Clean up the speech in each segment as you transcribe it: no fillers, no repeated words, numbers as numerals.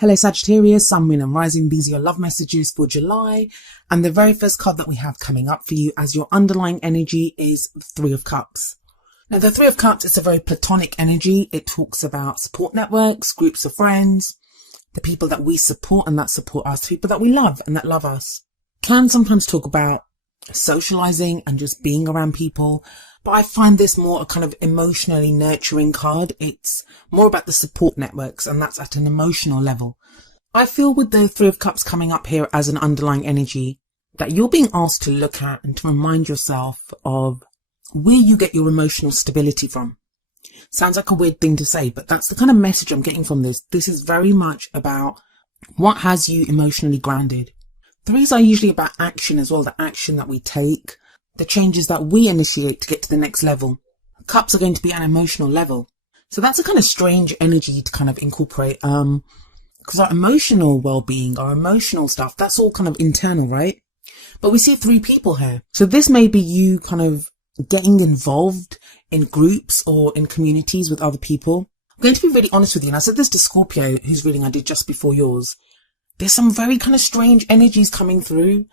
Hello Sagittarius, Sun, Moon and Rising. These are your love messages for July. And the very first card that we have coming up for you as your underlying energy is Three of Cups. Now the Three of Cups is a very platonic energy. It talks about support networks, groups of friends, the people that we support and that support us, people that we love and that love us. Can sometimes talk about socializing and just being around people. But I find this more a kind of emotionally nurturing card. It's more about the support networks, and that's at an emotional level. I feel with the Three of Cups coming up here as an underlying energy that you're being asked to look at and to remind yourself of where you get your emotional stability from. Sounds like a weird thing to say, but that's the kind of message I'm getting from this. This is very much about what has you emotionally grounded. Threes are usually about action as well, the action that we take, the changes that we initiate to get to the next level. Cups are going to be an emotional level. So that's a kind of strange energy to kind of incorporate, because our emotional well-being, our emotional stuff, that's all kind of internal, right? But we see three people here. So this may be you kind of getting involved in groups or in communities with other people. I'm going to be really honest with you, and I said this to Scorpio, whose reading I did just before yours. There's some very kind of strange energies coming through.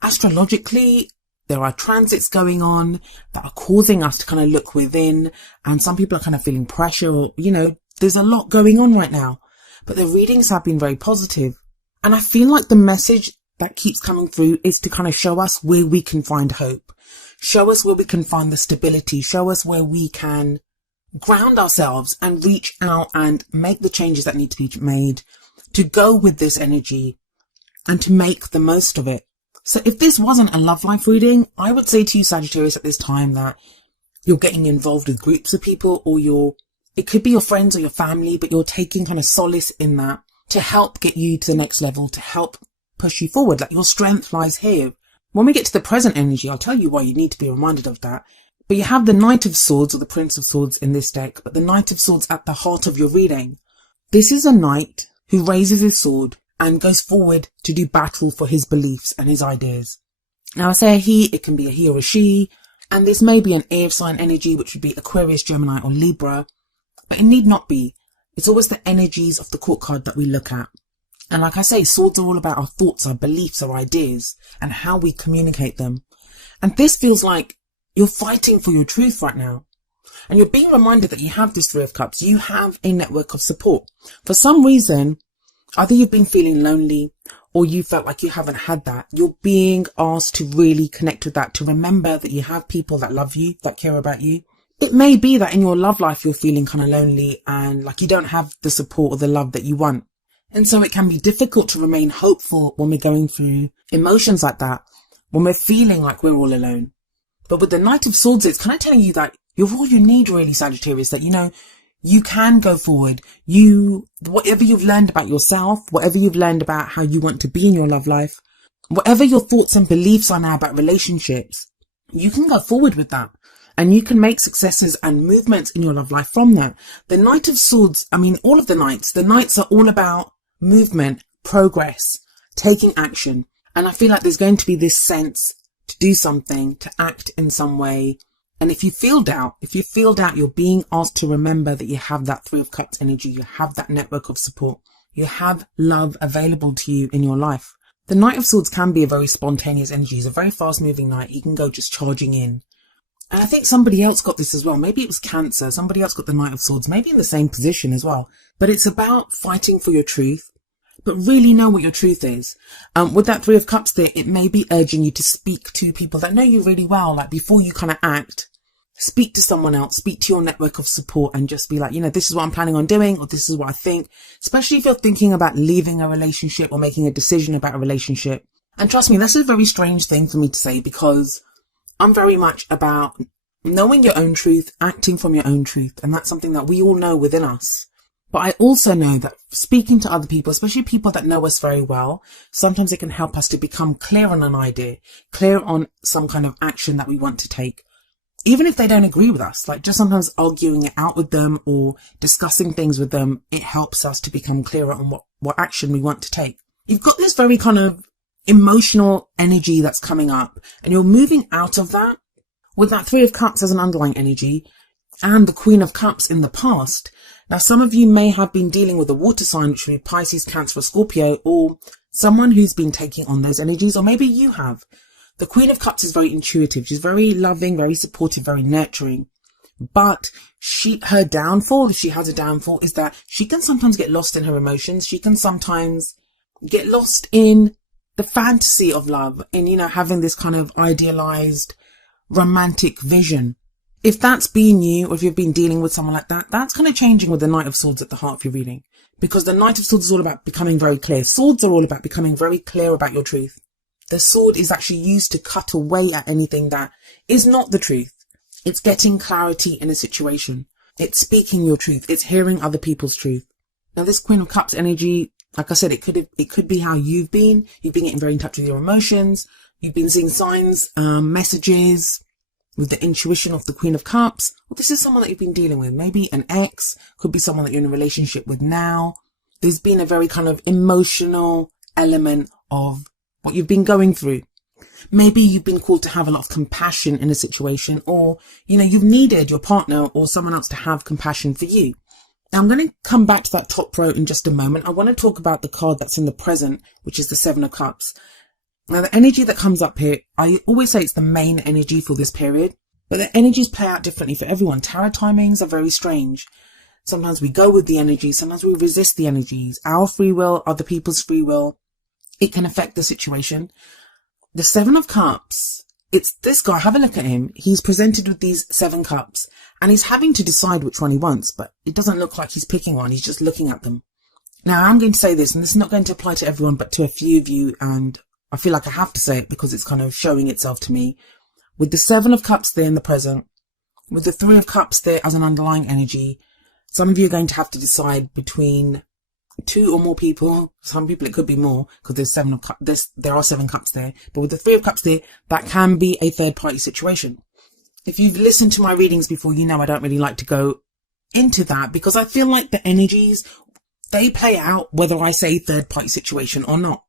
Astrologically, there are transits going on that are causing us to kind of look within, and some people are kind of feeling pressure, or, you know, there's a lot going on right now, but the readings have been very positive. And I feel like the message that keeps coming through is to kind of show us where we can find hope, show us where we can find the stability, show us where we can ground ourselves and reach out and make the changes that need to be made to go with this energy and to make the most of it. So if this wasn't a love life reading, I would say to you Sagittarius at this time that you're getting involved with groups of people, or it could be your friends or your family, but you're taking kind of solace in that to help get you to the next level, to help push you forward. Like your strength lies here. When we get to the present energy, I'll tell you why you need to be reminded of that. But you have the Knight of Swords or the Prince of Swords in this deck, but the Knight of Swords at the heart of your reading. This is a knight who raises his sword and goes forward to do battle for his beliefs and his ideas. Now I say a he, it can be a he or a she, and this may be an air sign energy, which would be Aquarius, Gemini or Libra, but it need not be. It's always the energies of the court card that we look at. And like I say, swords are all about our thoughts, our beliefs, our ideas, and how we communicate them. And this feels like you're fighting for your truth right now. And you're being reminded that you have this Three of Cups. You have a network of support. For some reason, either you've been feeling lonely or you felt like you haven't had that. You're being asked to really connect with that, to remember that you have people that love you, that care about you. It may be that in your love life, you're feeling kind of lonely and like you don't have the support or the love that you want. And so it can be difficult to remain hopeful when we're going through emotions like that, when we're feeling like we're all alone. But with the Knight of Swords, it's kind of telling you that you're all you need really, Sagittarius, that, you know, you can go forward. Whatever you've learned about yourself, whatever you've learned about how you want to be in your love life, whatever your thoughts and beliefs are now about relationships, you can go forward with that. And you can make successes and movements in your love life from that. The Knight of Swords, I mean, all of the knights are all about movement, progress, taking action. And I feel like there's going to be this sense to do something, to act in some way. And if you feel doubt, you're being asked to remember that you have that Three of Cups energy. You have that network of support. You have love available to you in your life. The Knight of Swords can be a very spontaneous energy. He's a very fast moving knight. He can go just charging in. And I think somebody else got this as well. Maybe it was Cancer. Somebody else got the Knight of Swords, maybe in the same position as well. But it's about fighting for your truth, but really know what your truth is. With that Three of Cups there, it may be urging you to speak to people that know you really well. Like before you kind of act, speak to someone else, speak to your network of support and just be like, you know, this is what I'm planning on doing, or this is what I think, especially if you're thinking about leaving a relationship or making a decision about a relationship. And trust me, that's a very strange thing for me to say, because I'm very much about knowing your own truth, acting from your own truth. And that's something that we all know within us. But I also know that speaking to other people, especially people that know us very well, sometimes it can help us to become clear on an idea, clear on some kind of action that we want to take. Even if they don't agree with us, like just sometimes arguing it out with them or discussing things with them, it helps us to become clearer on what action we want to take. You've got this very kind of emotional energy that's coming up, and you're moving out of that with that Three of Cups as an underlying energy and the Queen of Cups in the past. Now, some of you may have been dealing with a water sign, which would be Pisces, Cancer, or Scorpio, or someone who's been taking on those energies, or maybe you have. The Queen of Cups is very intuitive. She's very loving, very supportive, very nurturing. But her downfall, if she has a downfall, is that she can sometimes get lost in her emotions. She can sometimes get lost in the fantasy of love, in, having this kind of idealized romantic vision. If that's been you, or if you've been dealing with someone like that, that's kind of changing with the Knight of Swords at the heart of your reading. Because the Knight of Swords is all about becoming very clear. Swords are all about becoming very clear about your truth. The sword is actually used to cut away at anything that is not the truth. It's getting clarity in a situation. It's speaking your truth. It's hearing other people's truth. Now, this Queen of Cups energy, like I said, it could be how you've been. You've been getting very in touch with your emotions. You've been seeing signs, messages, with the intuition of the Queen of Cups. Well, this is someone that you've been dealing with. Maybe an ex, could be someone that you're in a relationship with now. There's been a very kind of emotional element of what you've been going through. Maybe you've been called to have a lot of compassion in a situation, or, you've needed your partner or someone else to have compassion for you. Now, I'm going to come back to that top row in just a moment. I want to talk about the card that's in the present, which is the Seven of Cups. Now, the energy that comes up here, I always say it's the main energy for this period, but the energies play out differently for everyone. Tarot timings are very strange. Sometimes we go with the energy, sometimes we resist the energies. Our free will, other people's free will, it can affect the situation. The Seven of Cups, it's this guy, have a look at him. He's presented with these 7 cups, and he's having to decide which one he wants, but it doesn't look like he's picking one. He's just looking at them. Now, I'm going to say this, and this is not going to apply to everyone, but to a few of you, and I feel like I have to say it because it's kind of showing itself to me. With the 7 of Cups there in the present, with the 3 of Cups there as an underlying energy, some of you are going to have to decide between 2 or more people. Some people it could be more, because there are 7 cups there. But with the 3 of Cups there, that can be a third party situation. If you've listened to my readings before, I don't really like to go into that, because I feel like the energies, they play out whether I say third party situation or not.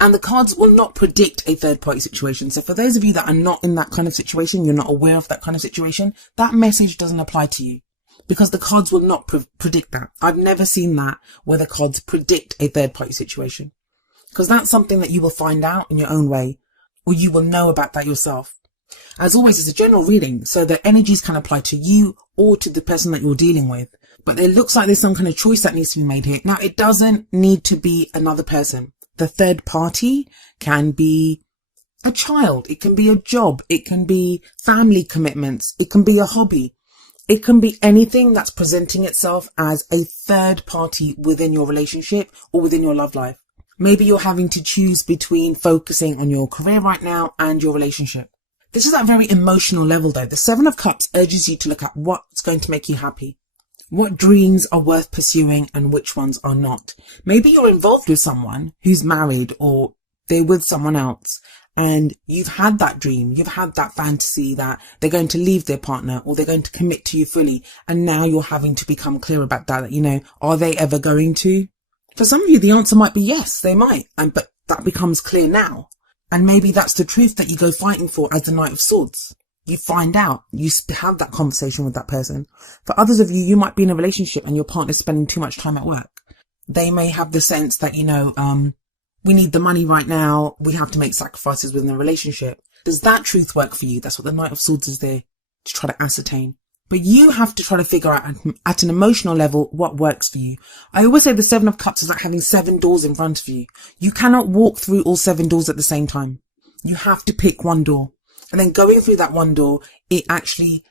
And the cards will not predict a third party situation. So for those of you that are not in that kind of situation, you're not aware of that kind of situation, that message doesn't apply to you, because the cards will not predict that. I've never seen that where the cards predict a third party situation, because that's something that you will find out in your own way, or you will know about that yourself. As always, it's a general reading, so the energies can apply to you or to the person that you're dealing with. But it looks like there's some kind of choice that needs to be made here. Now, it doesn't need to be another person. The third party can be a child. It can be a job. It can be family commitments. It can be a hobby. It can be anything that's presenting itself as a third party within your relationship or within your love life. Maybe you're having to choose between focusing on your career right now and your relationship. This is at a very emotional level though. The 7 of Cups urges you to look at what's going to make you happy. What dreams are worth pursuing and which ones are not. Maybe you're involved with someone who's married, or they're with someone else, and you've had that dream, you've had that fantasy that they're going to leave their partner or they're going to commit to you fully. And now you're having to become clear about that, are they ever going to? For some of you, the answer might be yes, they might. But that becomes clear now. And maybe that's the truth that you go fighting for as the Knight of Swords. You find out, you have that conversation with that person. For others of you, you might be in a relationship and your partner's spending too much time at work. They may have the sense that, we need the money right now. We have to make sacrifices within the relationship. Does that truth work for you? That's what the Knight of Swords is there to try to ascertain. But you have to try to figure out at an emotional level what works for you. I always say the 7 of Cups is like having 7 doors in front of you. You cannot walk through all 7 doors at the same time. You have to pick one door. And then going through that one door, it actually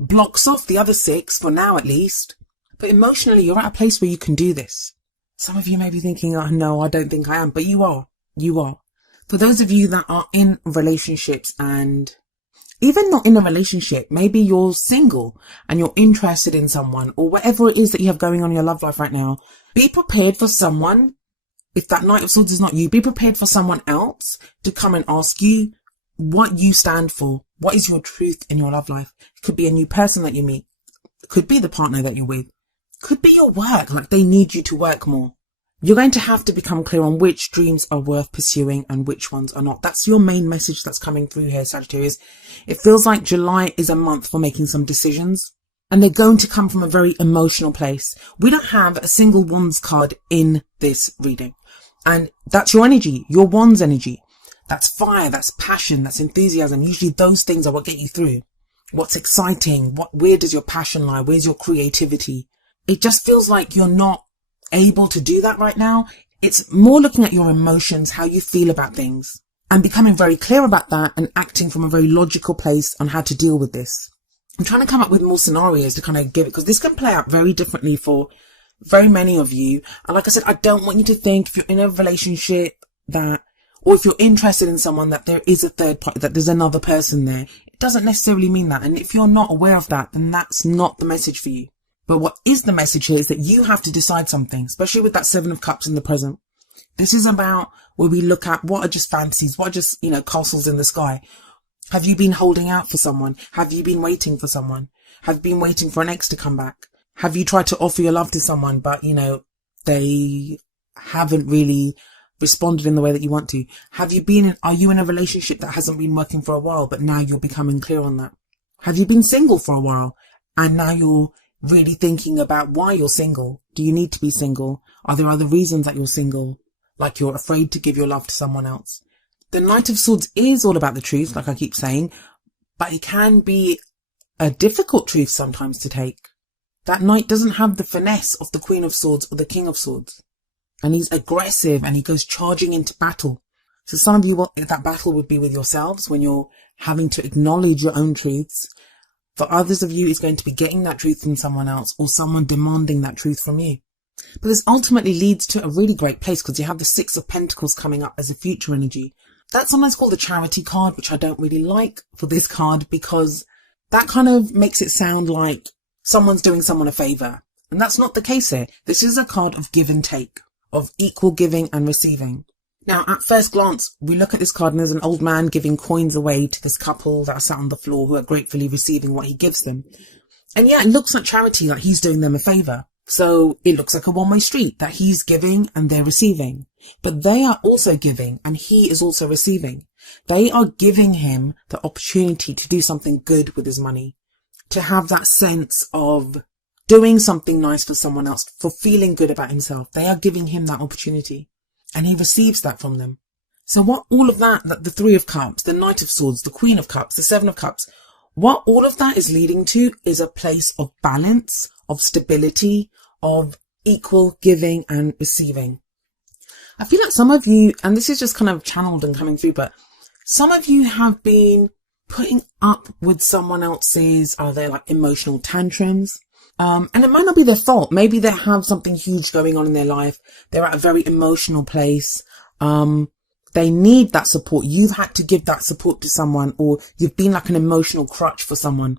blocks off the other 6, for now at least. But emotionally, you're at a place where you can do this. Some of you may be thinking, oh no, I don't think I am. But you are. You are. For those of you that are in relationships, and even not in a relationship, maybe you're single and you're interested in someone, or whatever it is that you have going on in your love life right now, be prepared for someone. If that Knight of Swords is not you, be prepared for someone else to come and ask you what you stand for. What is your truth in your love life? It could be a new person that you meet. It could be the partner that you're with. It could be your work, like they need you to work more. You're going to have to become clear on which dreams are worth pursuing and which ones are not. That's your main message that's coming through here, Sagittarius. It feels like July is a month for making some decisions. And they're going to come from a very emotional place. We don't have a single Wands card in this reading. And that's your energy, your Wands energy. That's fire, that's passion, that's enthusiasm. Usually those things are what get you through. What's exciting? Where does your passion lie? Where's your creativity? It just feels like you're not able to do that right now. It's more looking at your emotions, how you feel about things, and becoming very clear about that and acting from a very logical place on how to deal with this. I'm trying to come up with more scenarios to kind of give it, because this can play out very differently for very many of you. And like I said, I don't want you to think if you're in a relationship that, or if you're interested in someone, that there is a third party, that there's another person there. It doesn't necessarily mean that. And if you're not aware of that, then that's not the message for you. But what is the message here is that you have to decide something, especially with that Seven of Cups in the present. This is about where we look at what are just fantasies, what are just, castles in the sky. Have you been holding out for someone? Have you been waiting for someone? Have you been waiting for an ex to come back? Have you tried to offer your love to someone, but, they haven't really responded in the way that you want to? Are you in a relationship that hasn't been working for a while, but now you're becoming clear on that? Have you been single for a while and now you're really thinking about why you're single? Do you need to be single? Are there other reasons that you're single? Like you're afraid to give your love to someone else? The Knight of Swords is all about the truth, like I keep saying, but it can be a difficult truth sometimes to take. That Knight doesn't have the finesse of the Queen of Swords or the King of Swords. And he's aggressive and he goes charging into battle. So some of you, that battle would be with yourselves when you're having to acknowledge your own truths. For others of you, it's going to be getting that truth from someone else or someone demanding that truth from you. But this ultimately leads to a really great place because you have the Six of Pentacles coming up as a future energy. That's sometimes called the Charity card, which I don't really like for this card because that kind of makes it sound like someone's doing someone a favor. And that's not the case here. This is a card of give and take, of equal giving and receiving. Now, at first glance, we look at this card and there's an old man giving coins away to this couple that are sat on the floor who are gratefully receiving what he gives them. And yeah, it looks like charity, like he's doing them a favor. So it looks like a one-way street that he's giving and they're receiving. But they are also giving and he is also receiving. They are giving him the opportunity to do something good with his money, to have that sense of doing something nice for someone else, for feeling good about himself. They are giving him that opportunity and he receives that from them. So what all of that, the Three of Cups, the Knight of Swords, the Queen of Cups, the Seven of Cups, what all of that is leading to is a place of balance, of stability, of equal giving and receiving. I feel like some of you, and this is just kind of channeled and coming through, but some of you have been putting up with someone else's, are there like emotional tantrums? And it might not be their fault. Maybe they have something huge going on in their life. They're at a very emotional place. They need that support. You've had to give that support to someone, or you've been like an emotional crutch for someone.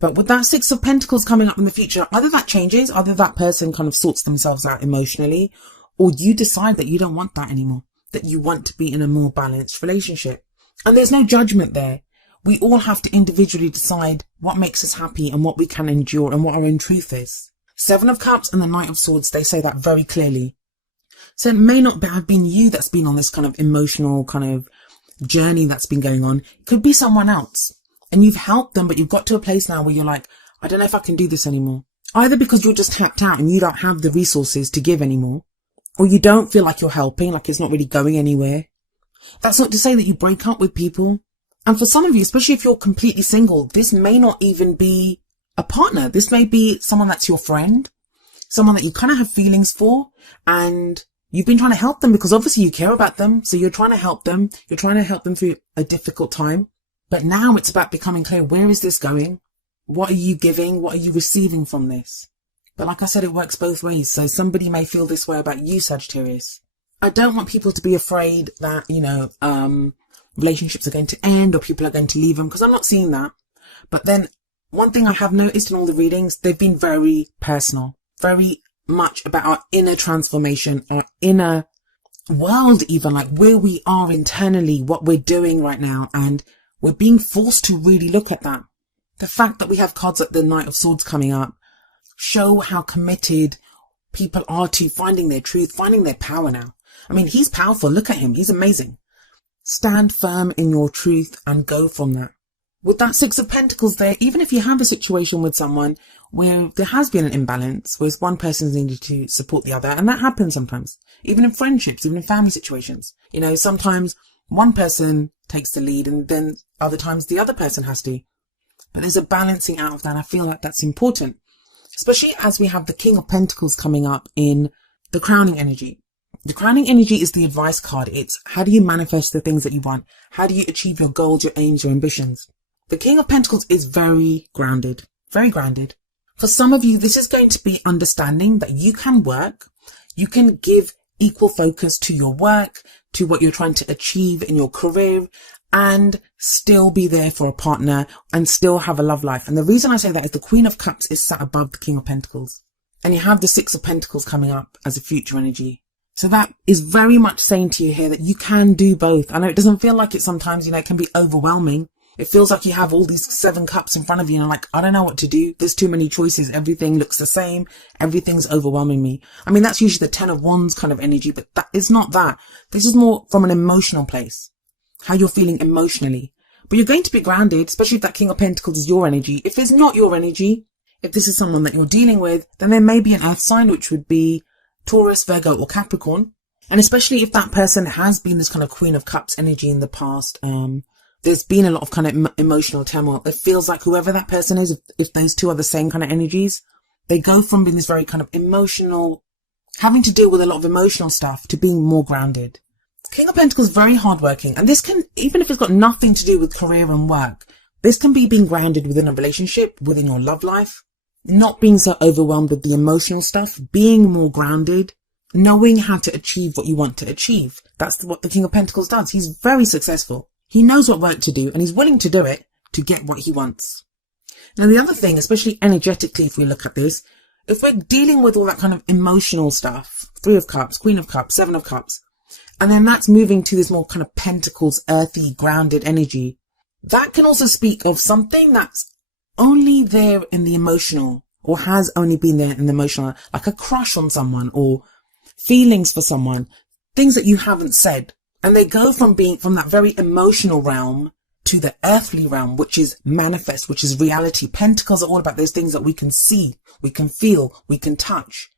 But with that Six of Pentacles coming up in the future, either that changes, either that person kind of sorts themselves out emotionally, or you decide that you don't want that anymore, that you want to be in a more balanced relationship. And there's no judgment there. We all have to individually decide what makes us happy and what we can endure and what our own truth is. Seven of Cups and the Knight of Swords, they say that very clearly. So it may not have been you that's been on this kind of emotional kind of journey that's been going on. It could be someone else. And you've helped them, but you've got to a place now where you're like, I don't know if I can do this anymore. Either because you're just tapped out and you don't have the resources to give anymore, or you don't feel like you're helping, like it's not really going anywhere. That's not to say that you break up with people. And for some of you, especially if you're completely single, this may not even be a partner. This may be someone that's your friend, someone that you kind of have feelings for, and you've been trying to help them because obviously you care about them. So you're trying to help them. You're trying to help them through a difficult time. But now it's about becoming clear. Where is this going? What are you giving? What are you receiving from this? But like I said, it works both ways. So somebody may feel this way about you, Sagittarius. I don't want people to be afraid that, relationships are going to end or people are going to leave them, because I'm not seeing that. But then one thing I have noticed in all the readings, they've been very personal, very much about our inner transformation, our inner world, even like where we are internally, what we're doing right now. And we're being forced to really look at that. The fact that we have cards like the Knight of Swords coming up show how committed people are to finding their truth, finding their power now. I mean, he's powerful. Look at him. He's amazing. Stand firm in your truth and go from that. With that Six of Pentacles there, even if you have a situation with someone where there has been an imbalance, where one person is needed to support the other, and that happens sometimes, even in friendships, even in family situations. You know, sometimes one person takes the lead and then other times the other person has to. But there's a balancing out of that. I feel like that's important, especially as we have the King of Pentacles coming up in the crowning energy. The crowning energy is the advice card. It's how do you manifest the things that you want? How do you achieve your goals, your aims, your ambitions? The King of Pentacles is very grounded, very grounded. For some of you, this is going to be understanding that you can work, you can give equal focus to your work, to what you're trying to achieve in your career, and still be there for a partner and still have a love life. And the reason I say that is the Queen of Cups is sat above the King of Pentacles. And you have the Six of Pentacles coming up as a future energy. So that is very much saying to you here that you can do both. I know it doesn't feel like it sometimes, you know, it can be overwhelming. It feels like you have all these 7 cups in front of you and I'm like, I don't know what to do. There's too many choices. Everything looks the same. Everything's overwhelming me. I mean, that's usually the 10 of Wands kind of energy, but that is not that. This is more from an emotional place, how you're feeling emotionally. But you're going to be grounded, especially if that King of Pentacles is your energy. If it's not your energy, if this is someone that you're dealing with, then there may be an earth sign, which would be Taurus, Virgo, or Capricorn. And especially if that person has been this kind of Queen of Cups energy in the past, there's been a lot of kind of emotional turmoil. It feels like whoever that person is, if those two are the same kind of energies, they go from being this very kind of emotional, having to deal with a lot of emotional stuff, to being more grounded. King of Pentacles is very hardworking, and this can, even if it's got nothing to do with career and work, this can be being grounded within a relationship, within your love life, not being so overwhelmed with the emotional stuff, being more grounded, knowing how to achieve what you want to achieve. That's what the King of Pentacles does. He's very successful. He knows what work to do, and he's willing to do it to get what he wants. Now, the other thing, especially energetically, if we look at this, if we're dealing with all that kind of emotional stuff, 3 of Cups, Queen of Cups, 7 of Cups, and then that's moving to this more kind of Pentacles, earthy, grounded energy, that can also speak of something that's only there in the emotional, or has only been there in the emotional, like a crush on someone, or feelings for someone, things that you haven't said. And they go from being from that very emotional realm to the earthly realm, which is manifest, which is reality. Pentacles are all about those things that we can see, we can feel, we can touch.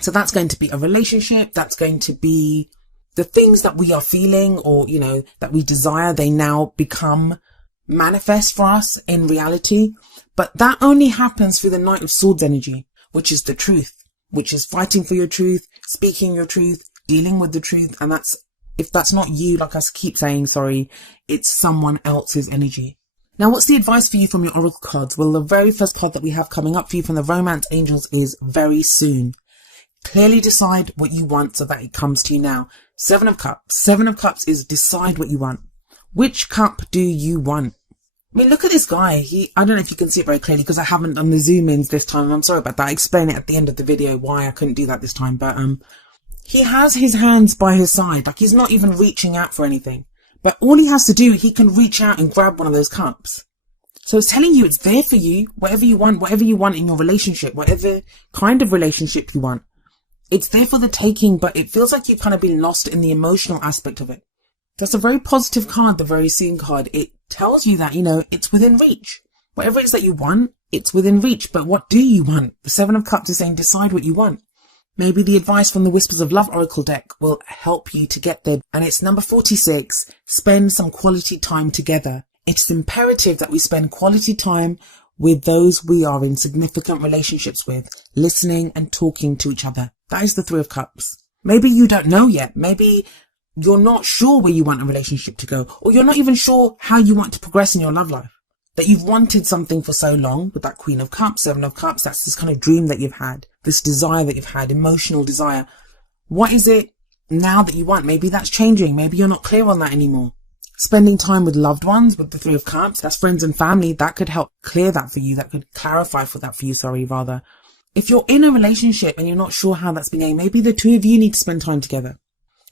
So that's going to be a relationship. That's going to be the things that we are feeling, or, you know, that we desire. They now become manifest for us in reality. But that only happens through the Knight of Swords energy, which is the truth, which is fighting for your truth, speaking your truth, dealing with the truth. And that's, if that's not you, like I keep saying, sorry, it's someone else's energy. Now, what's the advice for you from your oracle cards? Well, the very first card that we have coming up for you from the Romance Angels is very soon. Clearly decide what you want so that it comes to you now. 7 of Cups. 7 of Cups is decide what you want. Which cup do you want? I mean, look at this guy. I don't know if you can see it very clearly because I haven't done the zoom ins this time. I'm sorry about that. I explain it at the end of the video why I couldn't do that this time. But, he has his hands by his side, like he's not even reaching out for anything. But all he has to do, he can reach out and grab one of those cups. So it's telling you it's there for you, whatever you want in your relationship, whatever kind of relationship you want. It's there for the taking, but it feels like you've kind of been lost in the emotional aspect of it. That's a very positive card, the very soon card. It tells you that, you know, it's within reach. Whatever it is that you want, it's within reach. But what do you want? The 7 of Cups is saying decide what you want. Maybe the advice from the Whispers of Love Oracle deck will help you to get there. And it's number 46. Spend some quality time together. It's imperative that we spend quality time with those we are in significant relationships with, listening and talking to each other. That is the 3 of Cups. Maybe you don't know yet. Maybe you're not sure where you want a relationship to go, or you're not even sure how you want to progress in your love life. That you've wanted something for so long with that Queen of Cups, 7 of Cups. That's this kind of dream that you've had, this desire that you've had, emotional desire. What is it now that you want? Maybe that's changing. Maybe you're not clear on that anymore. Spending time with loved ones with the 3 of Cups, that's friends and family. That could help clear that for you. That could clarify for that for you, rather. If you're in a relationship and you're not sure how that's been going, maybe the 2 of you need to spend time together.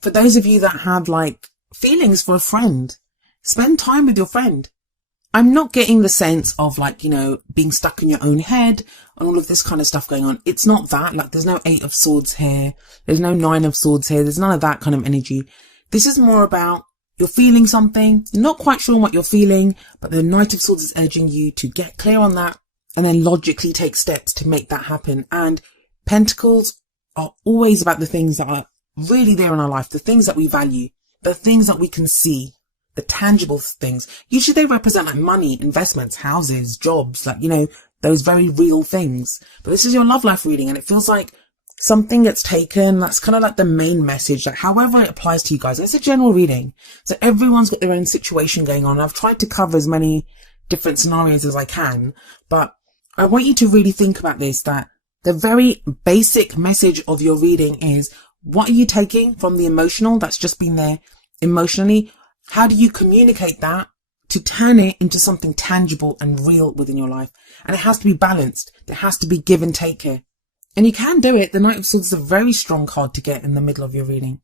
For those of you that have like feelings for a friend, spend time with your friend. I'm not getting the sense of like, you know, being stuck in your own head and all of this kind of stuff going on. It's not that. Like, there's no 8 of Swords here. There's no 9 of Swords here. There's none of that kind of energy. This is more about You're feeling something, you're not quite sure what you're feeling, but the Knight of Swords is urging you to get clear on that and then logically take steps to make that happen. And Pentacles are always about the things that are really there in our life, the things that we value, the things that we can see, the tangible things. Usually they represent like money, investments, houses, jobs, like, you know, those very real things. But this is your love life reading, and it feels like something gets taken. That's kind of like the main message, like however it applies to you guys. It's a general reading, so everyone's got their own situation going on. I've tried to cover as many different scenarios as I can, but I want you to really think about this, that the very basic message of your reading is, what are you taking from the emotional that's just been there emotionally? How do you communicate that to turn it into something tangible and real within your life? And it has to be balanced. There has to be give and take here. And you can do it. The Knight of Swords is a very strong card to get in the middle of your reading.